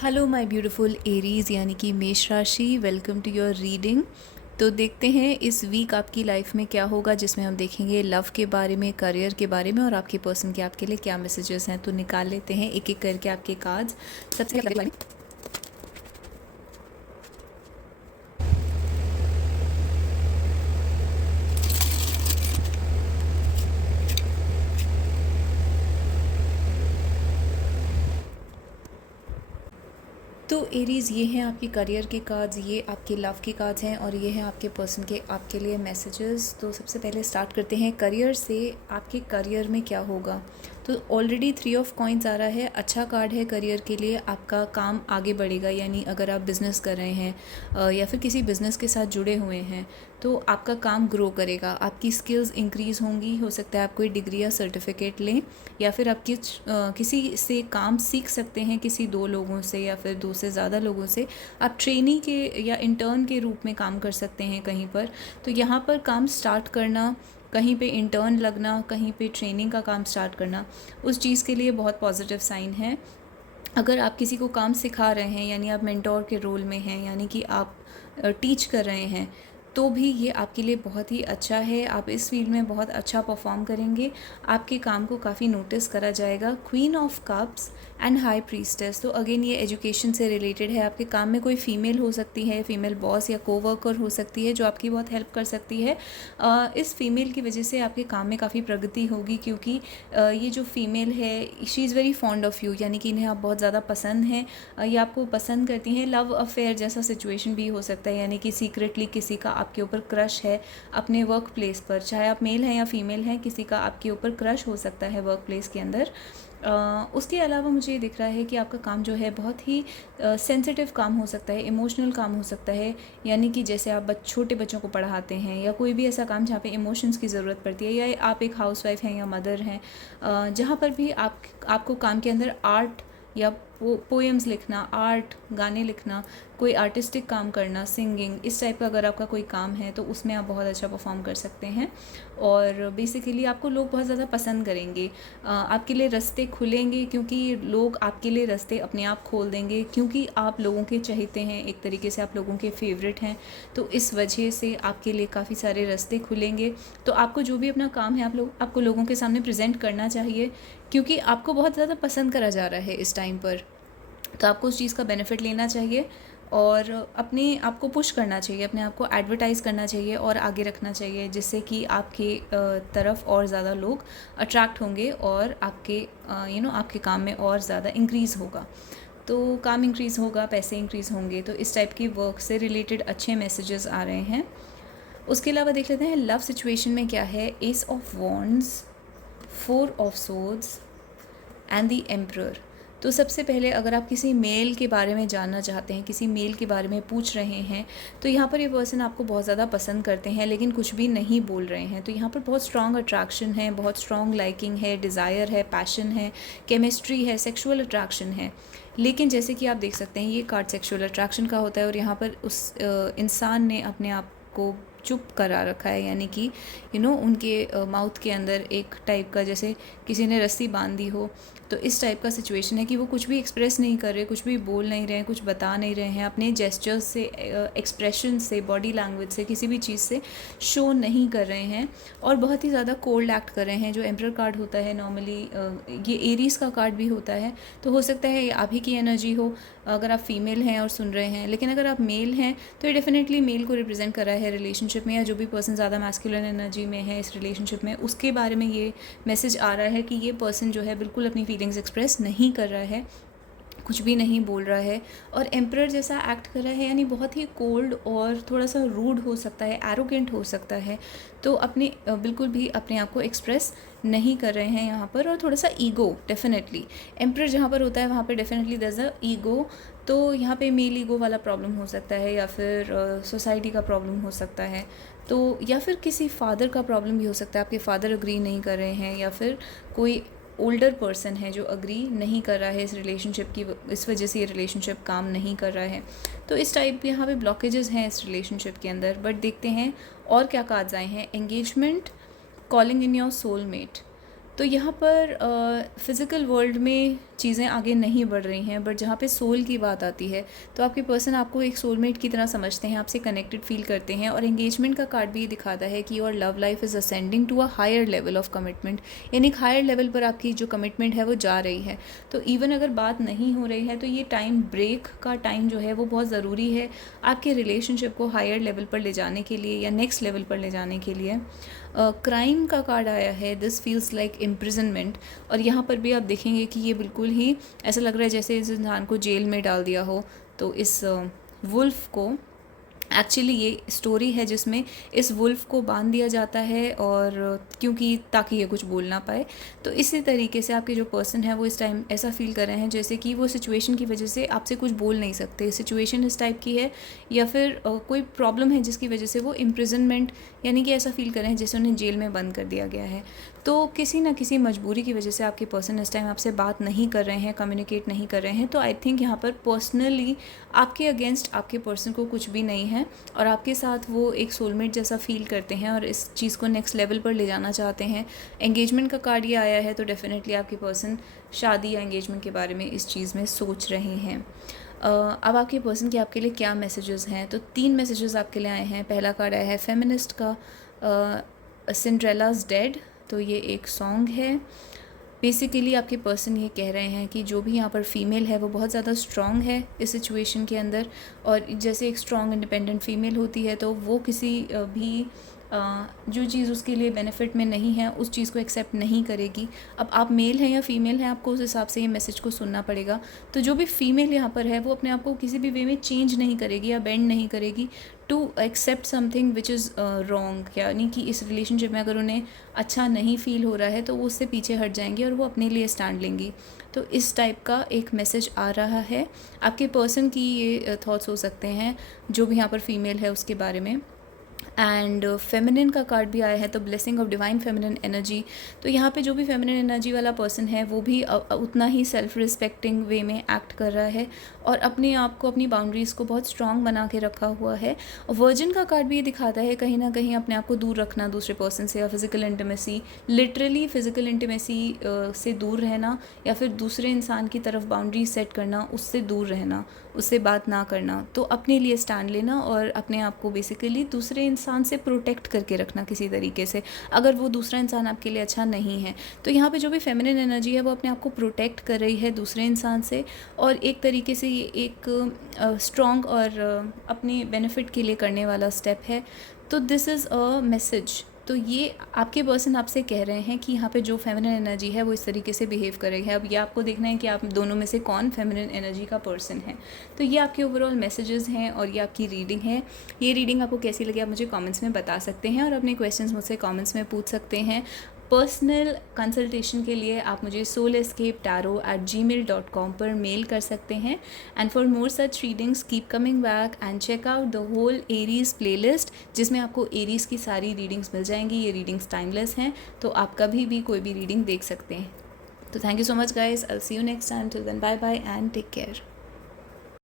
Hello my beautiful Aries यानी कि मेष राशि, वेलकम टू योर रीडिंग। तो देखते हैं इस वीक आपकी लाइफ में क्या होगा, जिसमें हम देखेंगे लव के बारे में, करियर के बारे में और आपके पर्सन के आपके लिए क्या मैसेजेस हैं। तो निकाल लेते हैं एक एक करके आपके कार्ड्स। सबसे पहले तो एरीज़, ये हैं आपके करियर के कार्ड्स, ये आपके लव के कार्ड्स हैं और ये हैं आपके पर्सन के आपके लिए मैसेजेस। तो सबसे पहले स्टार्ट करते हैं करियर से। आपके करियर में क्या होगा? तो ऑलरेडी 3 ऑफ कॉइन्स आ रहा है, अच्छा कार्ड है करियर के लिए। आपका काम आगे बढ़ेगा, यानी अगर आप बिज़नेस कर रहे हैं या फिर किसी बिज़नेस के साथ जुड़े हुए हैं तो आपका काम ग्रो करेगा, आपकी स्किल्स इंक्रीज़ होंगी। हो सकता है आप कोई डिग्री या सर्टिफिकेट लें या फिर आप किसी से काम सीख सकते हैं, किसी 2 लोगों से या फिर 2 से ज़्यादा लोगों से। आप ट्रेनी के या इंटर्न के रूप में काम कर सकते हैं कहीं पर। तो यहाँ पर काम स्टार्ट करना, कहीं पे इंटर्न लगना, कहीं पे ट्रेनिंग का काम स्टार्ट करना, उस चीज़ के लिए बहुत पॉजिटिव साइन है। अगर आप किसी को काम सिखा रहे हैं, यानी आप मेंटोर के रोल में हैं, यानी कि आप टीच कर रहे हैं, तो भी ये आपके लिए बहुत ही अच्छा है। आप इस फील्ड में बहुत अच्छा परफॉर्म करेंगे, आपके काम को काफ़ी नोटिस करा जाएगा। Queen of cups and high priestess, तो अगेन ये एजुकेशन से रिलेटेड है। आपके काम में कोई फीमेल हो सकती है, फीमेल बॉस या कोवर्कर हो सकती है जो आपकी बहुत हेल्प कर सकती है। इस फीमेल की वजह से आपके काम में काफ़ी प्रगति होगी, क्योंकि ये जो फीमेल है she is very fond of you, यानी कि इन्हें आप बहुत ज़्यादा पसंद हैं, ये आपको पसंद करती हैं। लव अफेयर जैसा सिचुएशन भी हो सकता है, यानी कि सीक्रेटली किसी का आपके ऊपर क्रश है अपने वर्क प्लेस पर, चाहे आप मेल हैं या फीमेल हैं, किसी का आपके ऊपर क्रश हो सकता है वर्क प्लेस के अंदर। उसके अलावा मुझे ये दिख रहा है कि आपका काम जो है बहुत ही सेंसिटिव काम हो सकता है, इमोशनल काम हो सकता है। यानी कि जैसे आप छोटे बच्चों को पढ़ाते हैं या कोई भी ऐसा काम जहाँ पे इमोशंस की ज़रूरत पड़ती है, या आप एक हाउसवाइफ हैं या मदर हैं, जहाँ पर भी आपको काम के अंदर आर्ट या पोएम्स लिखना, आर्ट, गाने लिखना, कोई आर्टिस्टिक काम करना, सिंगिंग, इस टाइप का अगर आपका कोई काम है तो उसमें आप बहुत अच्छा परफॉर्म कर सकते हैं। और बेसिकली आपको लोग बहुत ज़्यादा पसंद करेंगे, आपके लिए रास्ते खुलेंगे, क्योंकि लोग आपके लिए रास्ते अपने आप खोल देंगे, क्योंकि आप लोगों के चहेते हैं, एक तरीके से आप लोगों के फेवरेट हैं। तो इस वजह से आपके लिए काफ़ी सारे रास्ते खुलेंगे। तो आपको जो भी अपना काम है आपको लोगों के सामने प्रेजेंट करना चाहिए, क्योंकि आपको बहुत ज़्यादा पसंद करा जा रहा है इस टाइम पर। तो आपको उस चीज़ का बेनिफिट लेना चाहिए और अपने आप को पुश करना चाहिए, अपने आप को एडवर्टाइज़ करना चाहिए और आगे रखना चाहिए, जिससे कि आपके तरफ और ज़्यादा लोग अट्रैक्ट होंगे और आपके आपके काम में और ज़्यादा इंक्रीज़ होगा। तो काम इंक्रीज़ होगा, पैसे इंक्रीज़ होंगे। तो इस टाइप की वर्क से रिलेटेड अच्छे मैसेजेस आ रहे हैं। उसके अलावा देख लेते हैं लव सिचुएशन में क्या है। S of wands, 4 of swords and the emperor. तो सबसे पहले अगर आप किसी मेल के बारे में जानना चाहते हैं, किसी मेल के बारे में पूछ रहे हैं, तो यहाँ पर ये पर्सन आपको बहुत ज़्यादा पसंद करते हैं लेकिन कुछ भी नहीं बोल रहे हैं। तो यहाँ पर बहुत स्ट्रॉन्ग अट्रैक्शन है, बहुत स्ट्रॉन्ग लाइकिंग है, डिज़ायर है, पैशन है, केमिस्ट्री है, सेक्सुअल अट्रैक्शन है। लेकिन जैसे कि आप देख सकते हैं ये कार्ड सेक्सुअल अट्रैक्शन का होता है और यहाँ पर उस इंसान ने अपने आप को चुप करा रखा है, यानी कि उनके माउथ के अंदर एक टाइप का, जैसे किसी ने रस्सी बांध दी हो। तो इस टाइप का सिचुएशन है कि वो कुछ भी एक्सप्रेस नहीं कर रहे, कुछ भी बोल नहीं रहे हैं, कुछ बता नहीं रहे हैं, अपने जेस्चर्स से, एक्सप्रेशन से, बॉडी लैंग्वेज से, किसी भी चीज़ से शो नहीं कर रहे हैं और बहुत ही ज़्यादा कोल्ड एक्ट कर रहे हैं। जो एम्परर कार्ड होता है नॉर्मली ये एरीज़ का कार्ड भी होता है, तो हो सकता है ये आप ही की एनर्जी हो अगर आप फीमेल हैं और सुन रहे हैं। लेकिन अगर आप मेल हैं तो ये डेफिनेटली मेल को रिप्रेजेंट कर रहा है रिलेशनशिप में, या जो भी पर्सन ज़्यादा मैस्कुलिन एनर्जी में है इस रिलेशनशिप में, उसके बारे में ये मैसेज आ रहा है कि ये पर्सन जो है बिल्कुल अपनी फीलिंग्स एक्सप्रेस नहीं कर रहा है, कुछ भी नहीं बोल रहा है और एम्परर जैसा एक्ट कर रहा है, यानी बहुत ही कोल्ड और थोड़ा सा रूड हो सकता है, एरोगेंट हो सकता है। तो अपने बिल्कुल भी अपने आप को एक्सप्रेस नहीं कर रहे हैं यहाँ पर। और थोड़ा सा ईगो, डेफिनेटली एम्परर जहाँ पर होता है वहाँ पर definitely there is a ego. तो यहाँ पे मेल ईगो वाला प्रॉब्लम हो सकता है, या फिर सोसाइटी का प्रॉब्लम हो सकता है, तो या फिर किसी फादर का प्रॉब्लम भी हो सकता है, आपके फादर अग्री नहीं कर रहे हैं, या फिर कोई ओल्डर पर्सन है जो अग्री नहीं कर रहा है इस रिलेशनशिप की, इस वजह से ये रिलेशनशिप काम नहीं कर रहा है। तो इस टाइप के यहाँ पे ब्लॉकेजेस हैं इस रिलेशनशिप के अंदर। बट देखते हैं और क्या कार्ड्स आए हैं। Engagement, calling in your soulmate. तो यहाँ पर फिज़िकल वर्ल्ड में चीज़ें आगे नहीं बढ़ रही हैं, बट जहाँ पे सोल की बात आती है तो आपके पर्सन आपको एक सोलमेट की तरह समझते हैं, आपसे कनेक्टेड फील करते हैं। और एंगेजमेंट का कार्ड भी ये दिखाता है कि your love life is ascending to a higher level of commitment, यानी एक हायर लेवल पर आपकी जो कमिटमेंट है वो जा रही है। तो इवन अगर बात नहीं हो रही है तो ये टाइम ब्रेक का टाइम जो है वो बहुत ज़रूरी है आपके रिलेशनशिप को हायर लेवल पर ले जाने के लिए या नेक्स्ट लेवल पर ले जाने के लिए। क्राइम का कार्ड आया है, दिस फील्स लाइक इम्प्रिजनमेंट, और यहाँ पर भी आप देखेंगे कि ये बिल्कुल ही ऐसा लग रहा है जैसे इस इंसान को जेल में डाल दिया हो। तो इस वुल्फ को एक्चुअली ये स्टोरी है जिसमें इस वुल्फ को बांध दिया जाता है, और क्योंकि ताकि ये कुछ बोल ना पाए। तो इसी तरीके से आपके जो पर्सन है वो इस टाइम ऐसा फील कर रहे हैं जैसे कि वो सिचुएशन की वजह से आपसे कुछ बोल नहीं सकते, सिचुएशन इस टाइप की है, या फिर कोई प्रॉब्लम है जिसकी वजह से वो इम्प्रिजनमेंट, यानी कि ऐसा फील कर रहे हैं जैसे उन्हें जेल में बंद कर दिया गया है। तो किसी ना किसी मजबूरी की वजह से आपके पर्सन इस टाइम आपसे बात नहीं कर रहे हैं, कम्युनिकेट नहीं कर रहे हैं। तो आई थिंक यहाँ पर पर्सनली आपके अगेंस्ट आपके पर्सन को कुछ भी नहीं है, और आपके साथ वो एक सोलमेट जैसा फील करते हैं और इस चीज़ को नेक्स्ट लेवल पर ले जाना चाहते हैं। एंगेजमेंट का कार्ड ये आया है, तो डेफिनेटली आपके पर्सन शादी या एंगेजमेंट के बारे में इस चीज़ में सोच रहे हैं। अब आपके पर्सन के आपके लिए क्या मैसेजेस हैं, तो 3 मैसेजेस आपके लिए आए हैं। पहला कार्ड आया है फेमिनिस्ट का, सिंड्रेलाज डेड। तो ये एक सॉन्ग है। बेसिकली आपके पर्सन ये कह रहे हैं कि जो भी यहाँ पर फीमेल है वो बहुत ज़्यादा स्ट्रॉन्ग है इस सिचुएशन के अंदर, और जैसे एक स्ट्रॉन्ग इंडिपेंडेंट फीमेल होती है तो वो किसी भी जो चीज़ उसके लिए बेनिफिट में नहीं है उस चीज़ को एक्सेप्ट नहीं करेगी। अब आप मेल हैं या फीमेल हैं, आपको उस हिसाब से ये मैसेज को सुनना पड़ेगा। तो जो भी फीमेल यहाँ पर है वो अपने आप को किसी भी वे में चेंज नहीं करेगी या बेंड नहीं करेगी to accept something which is wrong, यानी कि इस रिलेशनशिप में अगर उन्हें अच्छा नहीं फील हो रहा है तो वो उससे पीछे हट जाएंगी और वो अपने लिए स्टैंड लेंगी। तो इस टाइप का एक मैसेज आ रहा है। आपके पर्सन की ये थॉट्स हो सकते हैं जो भी यहाँ पर फीमेल है उसके बारे में। एंड फेमिनिन का कार्ड भी आया है, तो blessing of divine feminine energy. तो यहाँ पे जो भी फेमिनिन एनर्जी वाला पर्सन है वो भी उतना ही सेल्फ रिस्पेक्टिंग वे में एक्ट कर रहा है और अपने आप को, अपनी बाउंड्रीज़ को बहुत स्ट्रॉन्ग बना के रखा हुआ है। वर्जिन का कार्ड भी ये दिखाता है कहीं ना कहीं अपने आप को दूर रखना दूसरे पर्सन से, या physical intimacy, literally physical intimacy से दूर रहना, या फिर दूसरे इंसान की तरफ बाउंड्री सेट करना, उससे दूर रहना, उससे बात ना करना। तो अपने लिए स्टैंड लेना और अपने आप को बेसिकली दूसरे इंसान से प्रोटेक्ट करके रखना किसी तरीके से, अगर वो दूसरा इंसान आपके लिए अच्छा नहीं है। तो यहाँ पे जो भी फेमिनिन एनर्जी है वो अपने आप को प्रोटेक्ट कर रही है दूसरे इंसान से, और एक तरीके से ये एक स्ट्रॉन्ग और अपने बेनिफिट के लिए करने वाला स्टेप है। तो दिस इज़ अ मैसेज। तो ये आपके पर्सन आपसे कह रहे हैं कि यहाँ पे जो फेमिनिन एनर्जी है वो इस तरीके से बिहेव कर रही है। अब ये आपको देखना है कि आप दोनों में से कौन फेमिनिन एनर्जी का पर्सन है। तो ये आपके ओवरऑल मैसेजेस हैं और ये आपकी रीडिंग है। ये रीडिंग आपको कैसी लगी आप मुझे कमेंट्स में बता सकते हैं और अपने क्वेश्चंस मुझसे कमेंट्स में पूछ सकते हैं। पर्सनल कंसल्टेशन के लिए आप मुझे soulescapetaro@gmail.com पर मेल कर सकते हैं। And for more such readings keep coming back and check out the whole Aries playlist, जिसमें आपको एरीज़ की सारी रीडिंग्स मिल जाएंगी। ये रीडिंग्स टाइमलेस हैं, तो आप कभी भी कोई भी रीडिंग देख सकते हैं। तो thank you so much guys, I will see you next time. Till then bye bye and take care.